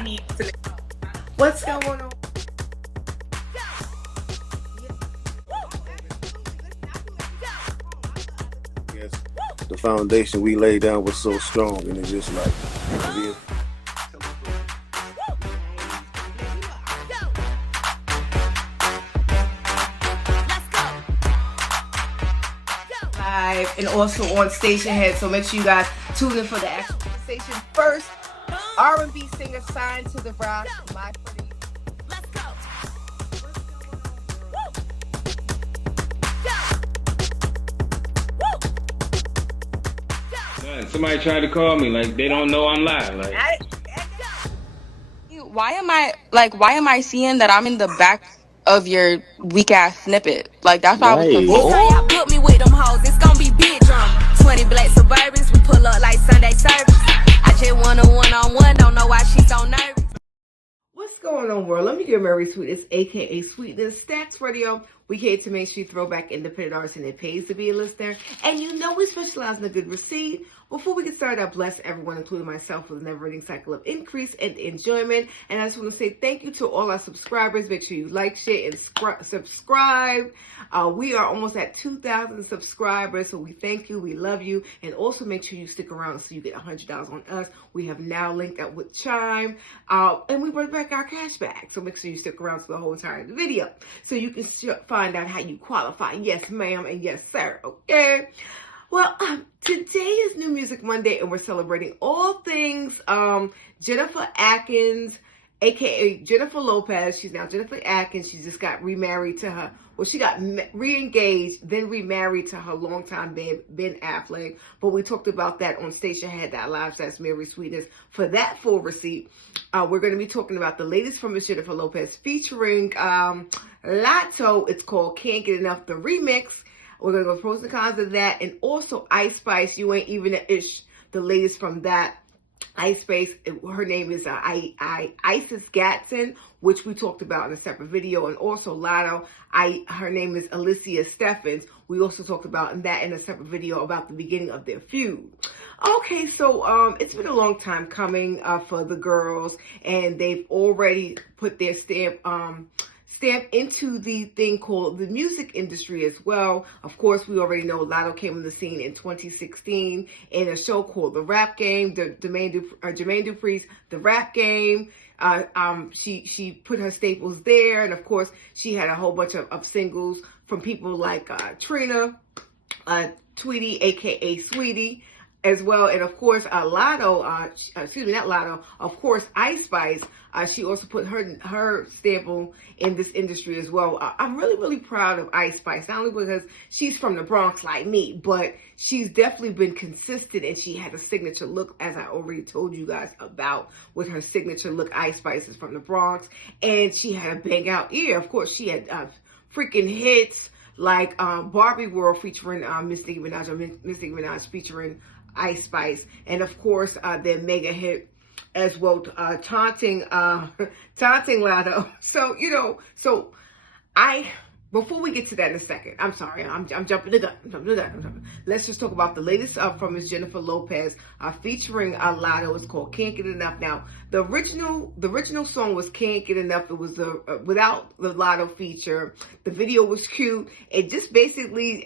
I need to. What's going on? Yes, the foundation we laid down was so strong, and it's just like, Live and also on Stationhead, so make sure you guys tune in for the actual station first. R&B singer signed to the rock, my pretty. Somebody tried to call me, like they don't know I'm live. Like, why am I seeing that I'm in the back of your weak ass snippet? Like that's why I was confused. Y'all put me with them hoes, it's gonna be big drama. 20 black Suburbans, we pull up like Sunday service. I just want a one-on-one, don't know why she's so nervous. What's going on, world? Let me give Marysweetness, aka Sweetness, Stats Radio. We cater to Main Street throwback independent artists, and it pays to be a listener. And you know we specialize in a good receipt. Before we get started, I bless everyone, including myself, with a never-ending cycle of increase and enjoyment. And I just want to say thank you to all our subscribers. Make sure you like, share, and subscribe. We are almost at 2,000 subscribers, so we thank you, we love you, and also make sure you stick around so you get $100 on us. We have now linked up with Chime, and we bring back our cash back. So make sure you stick around for the whole entire video so you can find out how you qualify. Yes, ma'am, and yes, sir. Okay. Well, today is New Music Monday, and we're celebrating all things Jennifer Atkins, aka Jennifer Lopez. She's now Jennifer Atkins. She just got remarried to her. Well, she got re-engaged, then remarried to her longtime babe, Ben Affleck. But we talked about that on Stationhead.live. So that's Marysweetness. For that full receipt, we're going to be talking about the latest from Miss Jennifer Lopez featuring Latto. It's called Can't Get Enough, the remix. We're going to go pros and cons of that. And also Icespice, You Ain't Even a Ish, the latest from that. Icespice, her name is Isis Gatson, which we talked about in a separate video. And also Latto, her name is Alicia Steffens. We also talked about that in a separate video about the beginning of their feud. Okay, so it's been a long time coming for the girls, and they've already put their stamp into the thing called the music industry as well. Of course, we already know Latto came on the scene in 2016 in a show called The Rap Game, Jermaine Dupri's The Rap Game. She put her staples there, and of course, she had a whole bunch of singles from people like Trina, Tweety, aka Sweetie, as well. And of course, Latto, not Latto, of course, Icespice, she also put her staple in this industry as well. I'm really, really proud of Icespice, not only because she's from the Bronx like me, but she's definitely been consistent, and she had a signature look, as I already told you guys about, with her signature look. Icespice is from the Bronx, and she had a bang out year. Of course, she had freaking hits like Barbie World featuring Miss Nicki Minaj featuring Icespice, and of course their mega hit as well, taunting Latto. So before we get to that in a second, I'm sorry, I'm jumping the gun. Let's just talk about the latest from Miss Jennifer Lopez featuring Latto. It's called Can't Get Enough. Now, the original song was Can't Get Enough. It was without the Latto feature. The video was cute. It just basically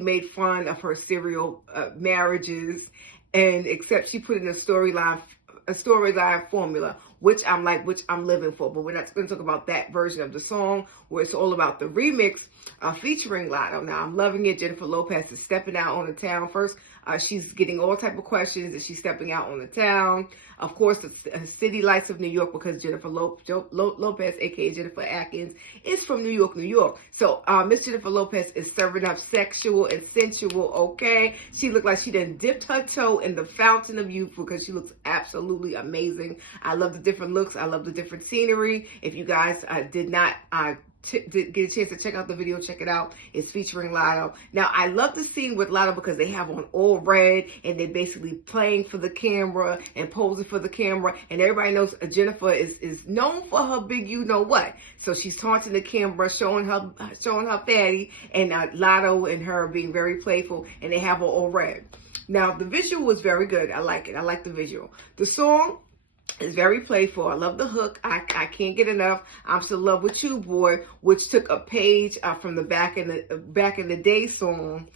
made fun of her serial marriages, and except she put in a storyline formula, which I'm living for. But we're not going to talk about that version of the song, where it's all about the remix featuring Latto. Now, I'm loving it. Jennifer Lopez is stepping out on the town. First, she's getting all type of questions, and she's stepping out on the town. Of course, the city lights of New York, because Jennifer Lopez, aka Jennifer Atkins, is from New York, New York. So Miss Jennifer Lopez is serving up sexual and sensual, okay? She looked like she done dipped her toe in the fountain of youth, because she looks absolutely amazing. I love the different looks. I love the different scenery. If you guys did not get a chance to check out the video, check it out. It's featuring Latto. Now, I love the scene with Latto because they have on all red, and they're basically playing for the camera and posing for the camera. And everybody knows Jennifer is known for her big you-know-what. So she's taunting the camera, showing her fatty, and Latto and her being very playful, and they have her all red. Now, the visual was very good. I like it. I like the visual. The song, It's very playful. I love the hook. I can't get enough. I'm Still in Love with You, Boy, which took a page from the back in the day song.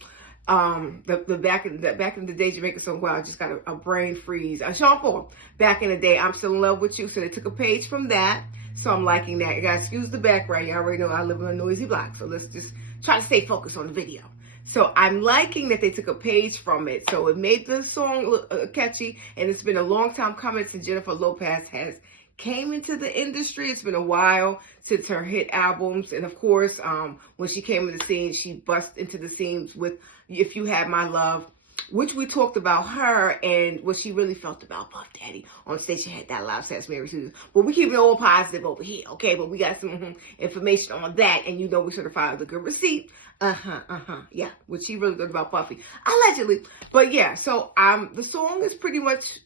The back in the day Jamaica song. Wow, I just got a brain freeze. Sean Paul, back in the day, I'm Still in Love with You. So they took a page from that. So I'm liking that. You guys, excuse the background. You already know I live in a noisy block. So let's just try to stay focused on the video. So I'm liking that they took a page from it. So it made the song look catchy. And it's been a long time coming since Jennifer Lopez has came into the industry. It's been a while since her hit albums. And of course, when she came in the scene, she bust into the scenes with If You Had My Love, which we talked about her and what she really felt about Puff Daddy on Stationhead.live says Marysweetness. But we keep it all positive over here, okay? But we got some information on that, and you know we certified the good receipt. Yeah, what she really thought about Puffy, allegedly. But yeah, so the song is pretty much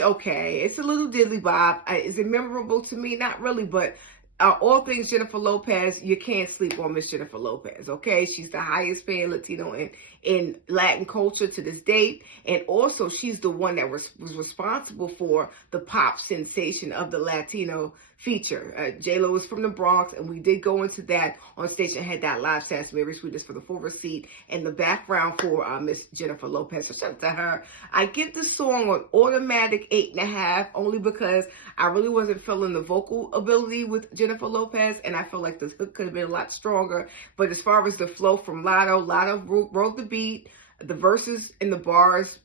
okay. It's a little diddly bob. Is it memorable to me? Not really, but all things Jennifer Lopez, you can't sleep on Miss Jennifer Lopez, okay? She's the highest paying Latino in Latin culture to this date. And also, she's the one that was responsible for the pop sensation of the Latino feature. J-Lo is from the Bronx, and we did go into that on Stationhead.live, says Marysweetness, for the full receipt and the background for Miss Jennifer Lopez. So shout out to her. I give the song an automatic 8.5, only because I really wasn't feeling the vocal ability with Jennifer Lopez, and I feel like the hook could have been a lot stronger. But as far as the flow from Latto wrote the beat. The verses and the bars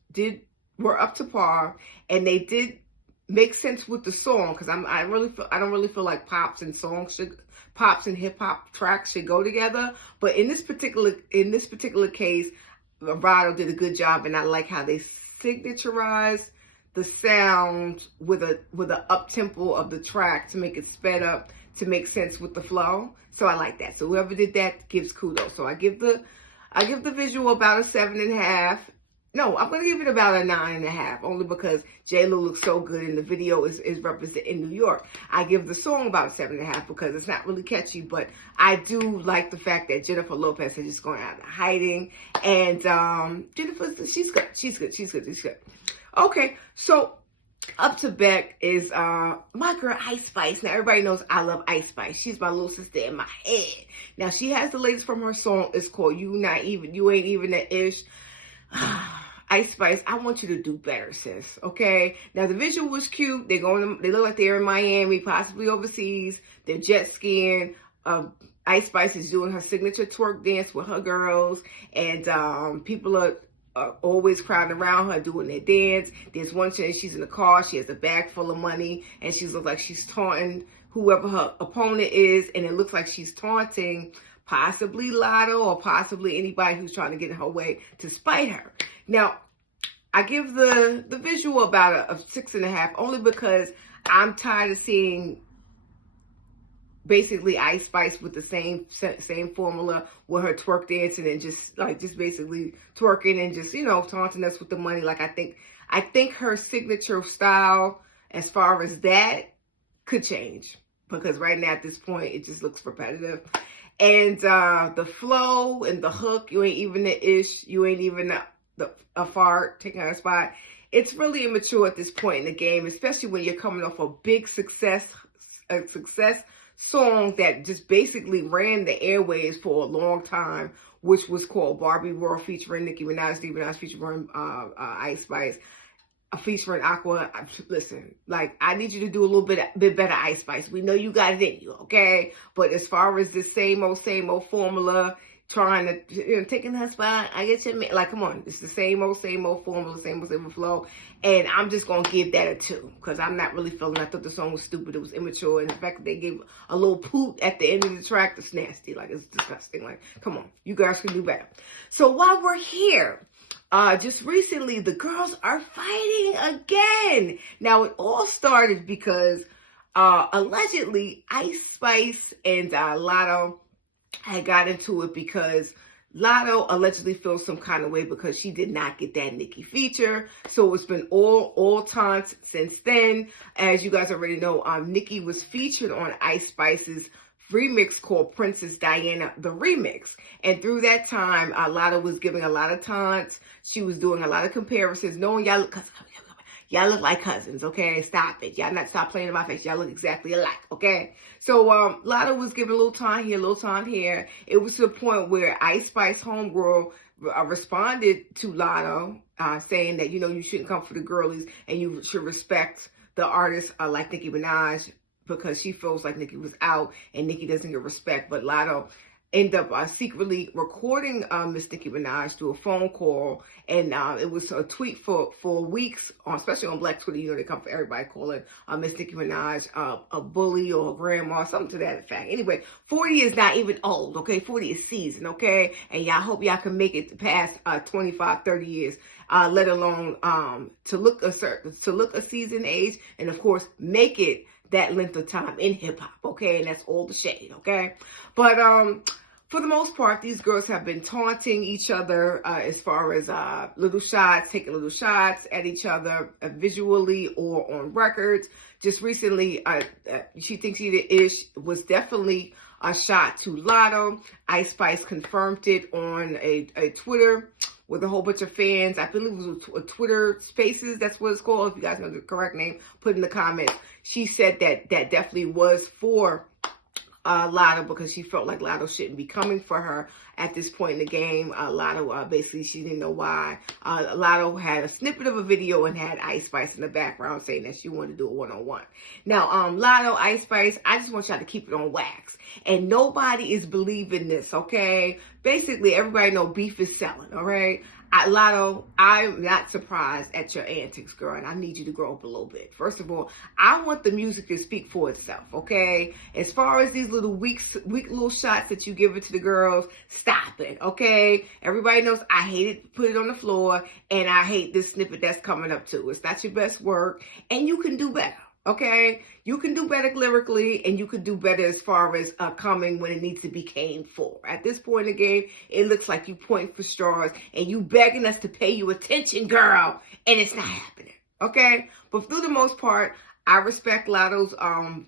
were up to par, and they did make sense with the song, because I don't really feel like pops and hip hop tracks should go together. But in this particular case, Latto did a good job, and I like how they signaturized the sound with a up tempo of the track to make it sped up to make sense with the flow. So I like that. So whoever did that gives kudos. So I give the visual about a 7.5. No, I'm going to give it about a 9.5, only because J-Lo looks so good and the video is represented in New York. I give the song about a 7.5 because it's not really catchy, but I do like the fact that Jennifer Lopez is just going out of hiding. And she's good. Okay, so up to Beck is my girl Icespice. Now everybody knows I love Icespice. She's my little sister in my head. Now she has the latest from her song. It's called You Ain't Even That Ish. Icespice, I want you to do better, sis. Okay. Now the visual was cute. They look like they're in Miami, possibly overseas. They're jet skiing. Icespice is doing her signature twerk dance with her girls, and people are always crowding around her doing their dance. There's one chance she's in the car. She has a bag full of money, and she looks like she's taunting whoever her opponent is, and it looks like she's taunting possibly Latto or possibly anybody who's trying to get in her way to spite her. Now, I give the visual about a 6.5, only because I'm tired of seeing basically Icespice with the same formula with her twerk dancing and just basically twerking and just, taunting us with the money. Like I think her signature style as far as that could change, because right now at this point it just looks repetitive. And the flow and the hook, you ain't even the ish, you ain't even a fart taking her spot. It's really immature at this point in the game, especially when you're coming off a big success song that just basically ran the airwaves for a long time, which was called Barbie World, featuring Nicki Minaj, featuring Icespice, featuring Aqua. Listen, like, I need you to do a little bit better, Icespice. We know you got it in you, okay? But as far as the same old formula, trying to, taking her spot, I get you, like, come on, it's the same old formula, same old flow, and I'm just gonna give that a 2, because I'm not really feeling. I thought the song was stupid, it was immature, and the fact that they gave a little poot at the end of the track, that's nasty. Like, it's disgusting. Like, come on, you guys can do better. So while we're here, just recently, the girls are fighting again. Now, it all started because allegedly Icespice and Latto had got into it because Latto allegedly feels some kind of way because she did not get that Nicki feature. So it's been all taunts since then. As you guys already know, Nicki was featured on Icespice's remix called Princess Diana, the remix. And through that time, Latto was giving a lot of taunts. She was doing a lot of comparisons, knowing Y'all look like cousins, okay? Stop it. Stop playing in my face. Y'all look exactly alike, okay? So, Latto was given a little time here, a little time here. It was to the point where Icespice homegirl responded to Latto, saying that, you shouldn't come for the girlies and you should respect the artists like Nicki Minaj, because she feels like Nicki was out and Nicki doesn't get respect. But Latto ended up secretly recording Miss Nicki Minaj through a phone call, and it was a tweet for weeks, especially on Black Twitter. They come for everybody calling Miss Nicki Minaj a bully or a grandma, something to that effect. Anyway, 40 is not even old, okay? 40 is seasoned, okay? And y'all hope y'all can make it past 25, 30 years, let alone to look a seasoned age, and of course make it that length of time in hip hop, okay? And that's all the shade, okay? But for the most part, these girls have been taunting each other as far as taking little shots at each other visually or on records. Just recently, She Thinks She the Ish was definitely a shot to Latto. Icespice confirmed it on a Twitter with a whole bunch of fans. I believe it was a Twitter Spaces, that's what it's called. If you guys know the correct name, put in the comments. She said that definitely was for Latto, because she felt like Latto shouldn't be coming for her at this point in the game. Latto, basically, she didn't know why. Latto had a snippet of a video and had Icespice in the background saying that she wanted to do a one-on-one. Now, Latto, Icespice, I just want y'all to keep it on wax. And nobody is believing this, okay? Basically, everybody know beef is selling, all right? Latto, I'm not surprised at your antics, girl, and I need you to grow up a little bit. First of all, I want the music to speak for itself, okay? As far as these little weak little shots that you give it to the girls, stop it, okay? Everybody knows I hate it, put it on the floor, and I hate this snippet that's coming up too. It's not your best work, and you can do better. Okay, you can do better lyrically, and you can do better as far as coming when it needs to be came for. At this point in the game, it looks like you point for straws and you begging us to pay you attention, girl, and it's not happening. Okay, but through the most part, I respect Latto's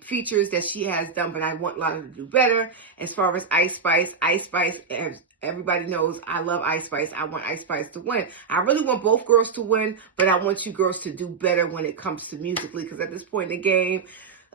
features that she has done, but I want Latto to do better. As far as Icespice, as everybody knows, I love Icespice. I want Icespice to win. I really want both girls to win, but I want you girls to do better when it comes to musically, because at this point in the game,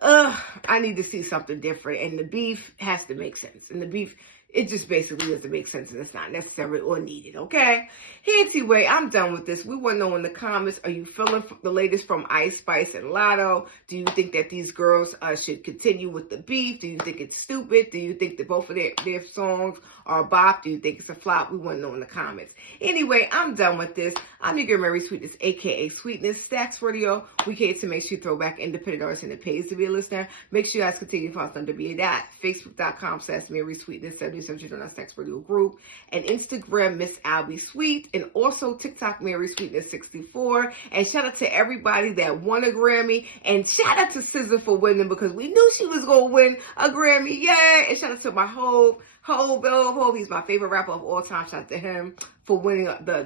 I need to see something different, and the beef has to make sense. And the beef, it just basically doesn't make sense, and it's not necessary or needed, okay? Anyway, I'm done with this. We want to know in the comments, are you feeling the latest from Icespice and Latto? Do you think that these girls should continue with the beef? Do you think it's stupid? Do you think that both of their songs are a bop? Do you think it's a flop? We want to know in the comments. Anyway, I'm done with this. I'm your girl, Marysweetness, a.k.a. Sweetness. Stacks Radio. We came to make sure you throw back independent artists, and it pays to be a listener. Make sure you guys continue to follow us on Facebook.com/MarySweetness77 on our Stacks Radio group, and Instagram, Miss Albie Sweet, and also TikTok, Marysweetness64. And shout out to everybody that won a Grammy, and shout out to SZA for winning, because we knew she was going to win a Grammy. Yeah, and shout out to my Hope. He's my favorite rapper of all time. Shout out to him for winning the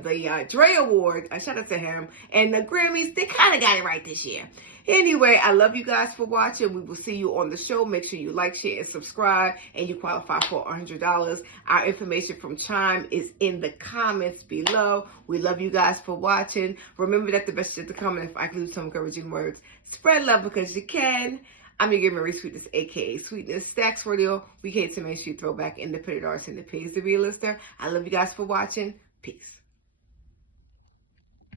Dre Award. Shout out to him. And the Grammys, they kind of got it right this year. Anyway, I love you guys for watching. We will see you on the show. Make sure you like, share, and subscribe, and you qualify for $100. Our information from Chime is in the comments below. We love you guys for watching. Remember that the best is yet to come, and if I can lose some encouraging words, spread love because you can. I'm your girl, Marysweetness, a.k.a. Sweetness. Stacks Radio. We came to make sure you throw back independent artists, and it pays to be a listener. I love you guys for watching. Peace.